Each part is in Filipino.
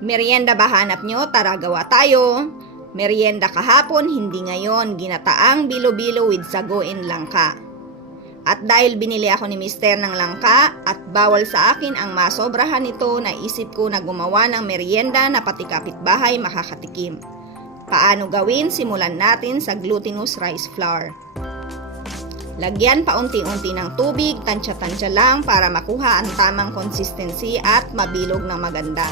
Merienda ba hanap nyo? Tara gawa tayo. Merienda kahapon, hindi ngayon. Ginataang bilo-bilo with sago and langka. At dahil binili ako ni Mister ng langka at bawal sa akin ang masobrahan nito, naisip ko na gumawa ng merienda na pati kapitbahay makakatikim. Paano gawin? Simulan natin sa glutinous rice flour. Lagyan paunti-unti ng tubig, tansya-tansya lang para makuha ang tamang consistency at mabilog ng maganda.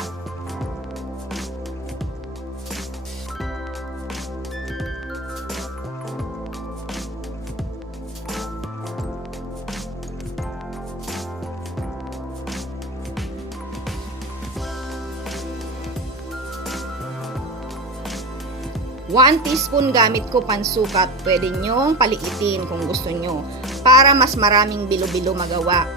One teaspoon gamit ko pansukat, pwede nyong paliitin kung gusto nyo para mas maraming bilo-bilo magawa.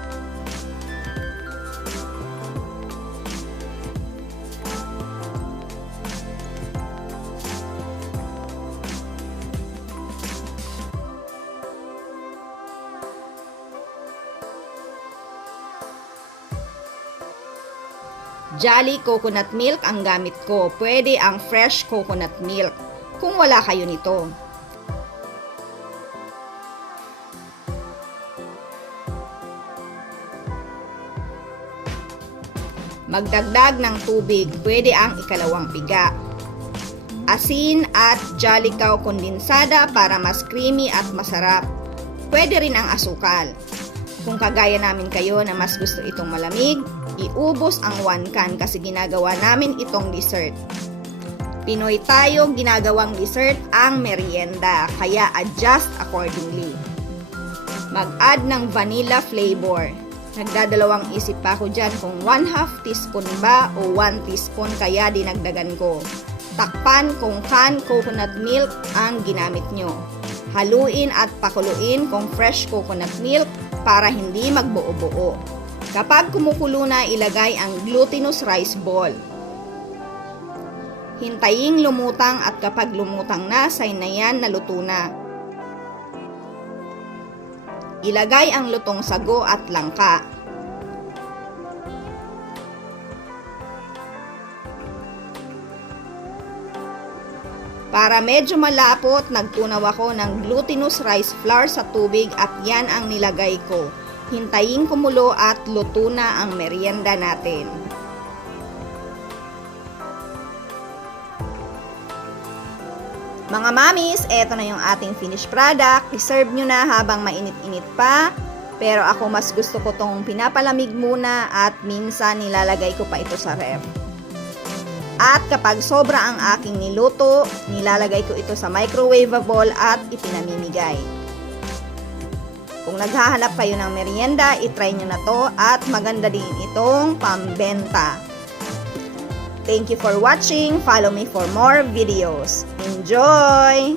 Jolly coconut milk ang gamit ko, pwede ang fresh coconut milk kung wala kayo nito. Magdagdag ng tubig, pwede ang ikalawang piga. Asin at Jolly Cow kondensada para mas creamy at masarap. Pwede rin ang asukal. Kung kagaya namin kayo na mas gusto itong malamig, iubos ang 1 can kasi ginagawa namin itong dessert. Pinoy tayo, ginagawang dessert ang merienda, kaya adjust accordingly. Mag-add ng vanilla flavor. Nagdadalawang isip pa ako dyan kung 1/2 teaspoon ba o 1 teaspoon, kaya dinagdagan ko. Takpan kung can coconut milk ang ginamit nyo. Haluin at pakuluin kung fresh coconut milk para hindi magbuo-buo. Kapag kumukulo na, ilagay ang glutinous rice ball. Hintayin lumutang at kapag lumutang na, sign na yan na luto na. Ilagay ang lutong sago at langka. Para medyo malapot, nagtunaw ako ng glutinous rice flour sa tubig at yan ang nilagay ko. Hintayin kumulo at luto na ang merienda natin. Mga mamis, eto na yung ating finished product. I-serve nyo na habang mainit-init pa. Pero ako mas gusto ko tong pinapalamig muna at minsan nilalagay ko pa ito sa ref. At kapag sobra ang aking niluto, nilalagay ko ito sa microwavable at ipinamimigay. Kung naghahanap kayo ng merienda, itry nyo na to at maganda din itong pambenta. Thank you for watching. Follow me for more videos. Enjoy!